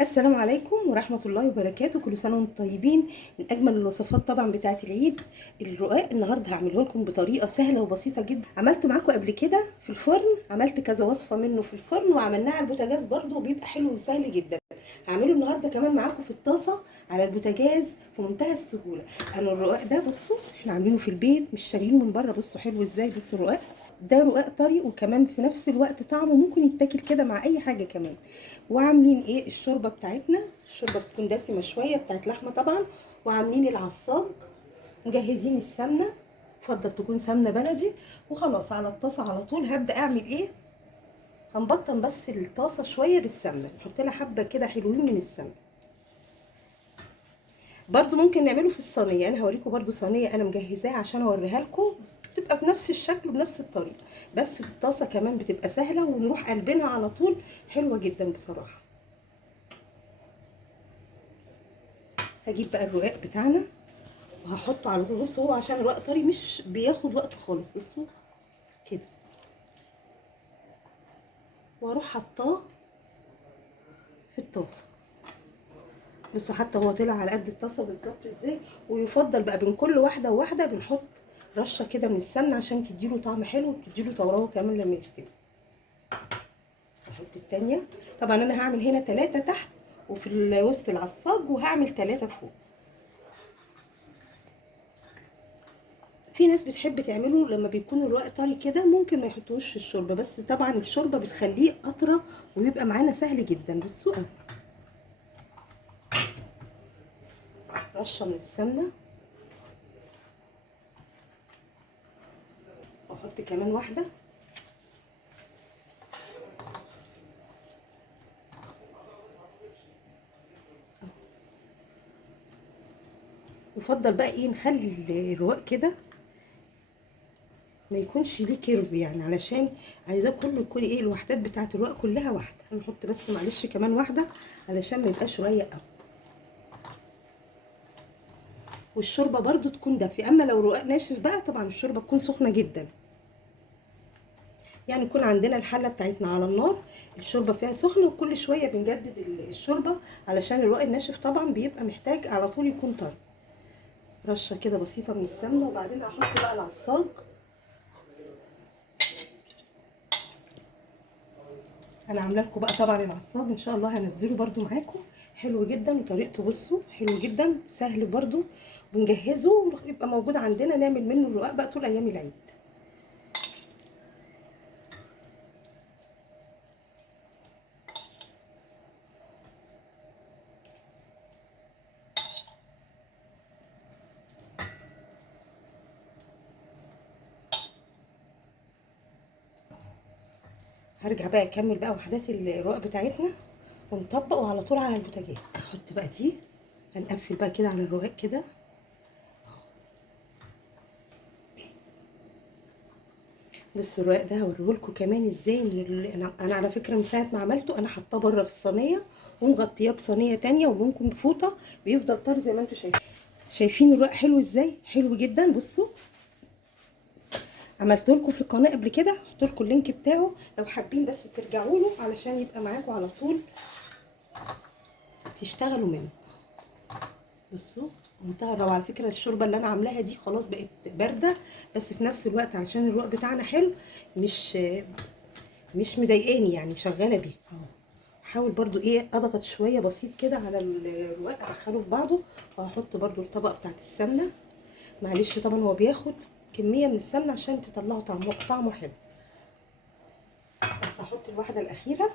السلام عليكم ورحمة الله وبركاته. كل سنة وانتم طيبين. من أجمل الوصفات طبعا بتاعة العيد الرقاق. النهاردة هعمله لكم بطريقة سهلة وبسيطة جدا. عملته معاكم قبل كده في الفرن، عملت كذا وصفة منه في الفرن وعملناه على البوتاجاز برضه، وبيبقى حلو وسهل جدا. هعمله النهاردة كمان معاكم في الطاسة على البوتاجاز في منتهى السهولة. أنا الرقاق ده بصوا احنا عاملينه في البيت، مش شاريينه من بره. بصوا حلو ازاي، بصوا الرقاق ده رقاق طري، وكمان في نفس الوقت طعمه ممكن يتاكل كده مع اي حاجه كمان. وعاملين ايه الشوربه بتاعتنا، الشوربه بتكون دسمه شويه بتاعت لحمه طبعا. وعاملين العصاج، مجهزين السمنه، افضل تكون سمنه بلدي. وخلاص على الطاسه على طول هبدا اعمل ايه. هنبطن بس الطاسه شويه بالسمنه، نحط لها حبه كده حلوين من السمنه. برضو ممكن نعمله في الصينيه، انا هوريكم برضو صينيه انا مجهزاها عشان اوريها لكم، بتبقى بنفس الشكل وبنفس الطريقه. بس في الطاسه كمان بتبقى سهله ونروح قلبينها على طول، حلوه جدا بصراحه. هجيب بقى الرقاق بتاعنا وهحطه على طول. بصوا هو عشان الرقاق طري مش بياخد وقت خالص، بصوا كده. واروح حطاه في الطاسه. بصوا حتى هو طلع على قد الطاسه بالظبط ازاي. ويفضل بقى بين كل واحده وواحده بنحط رشه كده من السمنه عشان تديله طعم حلو وتديله طراوه كمان لما يستوي. احط التانية. طبعا انا هعمل هنا 3 تحت وفي وسط العصاج، وهعمل 3 فوق. في ناس بتحب تعمله لما بيكون الرق طري كده، ممكن ما يحطوش في الشوربه، بس طبعا الشوربه بتخليه اطرى ويبقى معانا سهل جدا. بصوا رشه من السمنه، واحط كمان واحده. يفضل بقى ايه نخلي الرواق كده ما يكونش ليه كيرف، يعني علشان عايزاه كله يكون ايه الوحدات بتاعه الرواق كلها واحده. هنحط بس معلش كمان واحده علشان ما يبقاش رقيق قوي. والشوربه برضو تكون دافيه، اما لو رقاق ناشف بقى طبعا الشوربه تكون سخنه جدا. يعني يكون عندنا الحله بتاعتنا على النار، الشوربه فيها سخنه، وكل شويه بنجدد الشوربه علشان الرقاق الناشف طبعا بيبقى محتاج على طول يكون طري. رشه كده بسيطه من السمنه، وبعدين احط بقى العصاج. انا عامله لكم بقى طبعا العصاج ان شاء الله هنزله برده معاكم، حلو جدا وطريقته بصوا حلو جدا سهل برده. بنجهزه يبقى موجود عندنا، نعمل منه الرقاق بقى طول ايام العيد. هرجع بقى اكمل بقى وحدات الرقاق بتاعتنا ونطبقه على طول على البوتاجاز. احط بقى دي، هنقفل بقى كده على الرقاق كده. بصوا الرقاق ده هوريهولكم كمان ازاي انا على فكره من ساعه ما عملته انا حاطاه بره في الصينيه ومغطياه بصينيه تانية وممكن بفوطه، بيفضل طري زي ما انتم شايفين. شايفين الرقاق حلو ازاي، حلو جدا. بصوا عملت لكم في القناه قبل كده، هحط لكم اللينك بتاعه لو حابين بس ترجعوا له علشان يبقى معاكم على طول تشتغلوا منه. بصوا منتهى الروعه. على فكره الشوربه اللي انا عاملاها دي خلاص بقت بارده، بس في نفس الوقت علشان الرق بتاعنا حلو مش مضايقاني، يعني شغاله بيه اهو. احاول برضو ايه اضغط شويه بسيط كده على الرق، ادخله في بعضه. وهحط برضو الطبقه بتاعت السمنه. معلش طبعا هو بياخد كميه من السمنه عشان تطلعه طعمه حلو. بس هحط الواحده الاخيره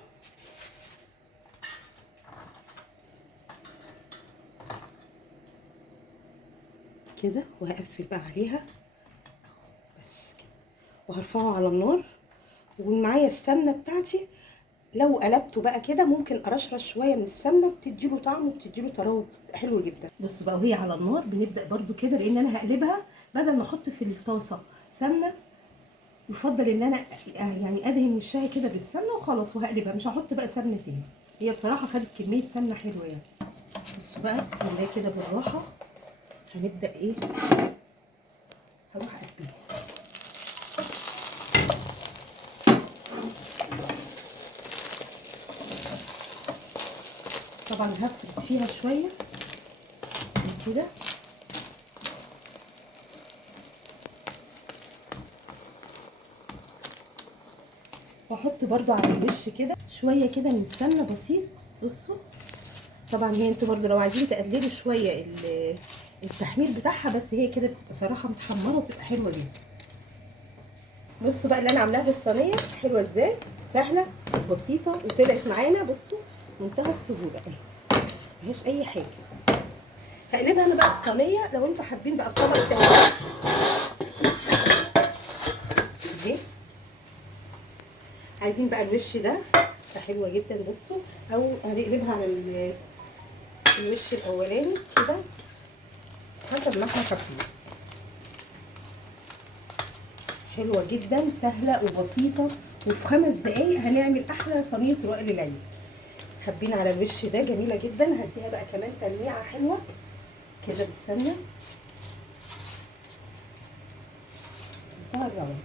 كده، وهقفل بقى عليها بس كده، وهرفعه على النار. ومعايا السمنه بتاعتي، لو قلبته بقى كده ممكن ارشرش شويه من السمنه، بتديله طعم وبتديله طراوه حلو جدا. بص بقى وهي على النار بنبدا برده كده، لان انا هقلبها بدل ما احط في الطاسه سمنه. يفضل ان انا يعني ادهن وشها كده بالسمنه وخلاص، وهقلبها مش هحط بقى سمنه تاني. هي بصراحه خدت كميه سمنه حلوه يعني. بص بقى بسم الله كده بالراحه هنبدا ايه، هروح اقلبها. طبعا هفرد فيها شويه كده، واحط برضو على الوش كده شويه كده من السمنه بسيط. بصوا طبعا هي انتوا برضو لو عايزين تقللوا شويه التحمير بتاعها، بس هي كده بتبقى صراحه متحمره وبتبقى حلوه جدا. بصوا بقى اللي انا عاملاها بالصينيه حلوه ازاي، سهله وبسيطه وطلعت معانا. بصوا منتهى السهوله اهي، مفيهاش اي حاجه. هقلبها انا بقى في صينيه، لو انتوا حابين بقى بطبق تاني اهي. عايزين بقى الوش ده حلوه جدا. بصوا او هنقلبها على الوش الاولاني كده حسب ما احنا حابين. حلوه جدا سهله وبسيطه، وفي 5 دقايق هنعمل احلى صينيه رقاق للعيد. حابين على الوش ده جميله جدا. هديها بقى كمان تلميعه حلوه كده بالسمنه، منتهى الروعه.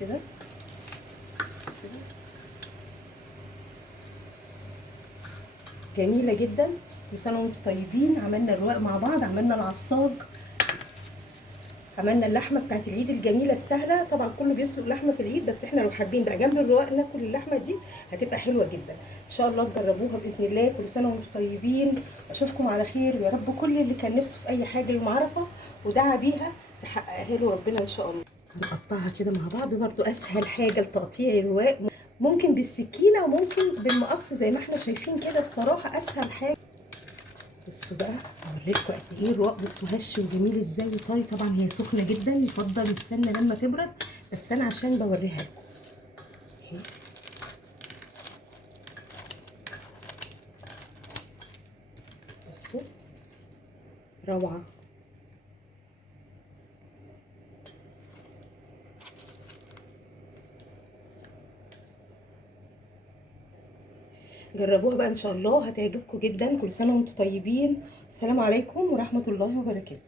كده جميله جدا. كل سنه وانتم طيبين. عملنا الرواق مع بعض، عملنا العصاج، عملنا اللحمه بتاعت العيد الجميله السهله. طبعا كله بيسلق لحمه في العيد، بس احنا لو حابين بقى جنب الرواق ناكل اللحمه دي هتبقى حلوه جدا. ان شاء الله تجربوها باذن الله. كل سنه وانتم طيبين، اشوفكم على خير، ويا رب كل اللي كان نفسه في اي حاجه يوم عرفه ودعا بيها تحققها له ربنا ان شاء الله. هنقطعها كده مع بعض. برده اسهل حاجه لتقطيع الرواق ممكن بالسكينه وممكن بالمقص زي ما احنا شايفين كده، بصراحه اسهل حاجه. بصوا بقى هوريكم قد ايه الرواق. بصوا هش وجميل ازاي وطري. طبعا هي سخنه جدا، يفضل نستنى لما تبرد، بس انا عشان بوريها لكم اهي. بصوا روعه. جربوها بقى ان شاء الله هتعجبكم جدا. كل سنه وانتم طيبين. السلام عليكم ورحمه الله وبركاته.